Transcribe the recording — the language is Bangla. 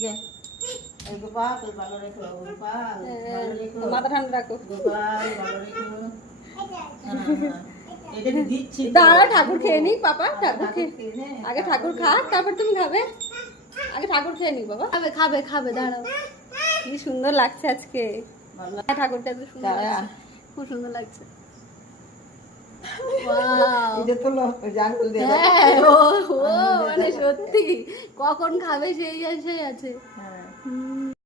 এদিকে এই গোপাল ভালো রেখো গোপাল ভালো রেখো মাথা ঠান্ডা রাখো গোপাল ভালো রেখো এটা দিচ্ছি দাঁড়া ঠাকুর খেয়ে নিক পাপা ঠাকুর খেয়ে খেয়ে নে। আগে ঠাকুর খা তারপর তুমি খাবে আগে ঠাকুর খেয়ে নিক বাবা খাবে খাবে খাবে দাঁড়াও কি সুন্দর লাগছে আজকে ভালো ঠাকুরটা এত সুন্দর দাঁড়া। লাগছে, খুব সুন্দর লাগছে Wow! এটা তো জাঙ্গল দিয়ে হ্যাঁ, ও মানে সত্যি কখন খাবে সেই আছে হ্যাঁ হুম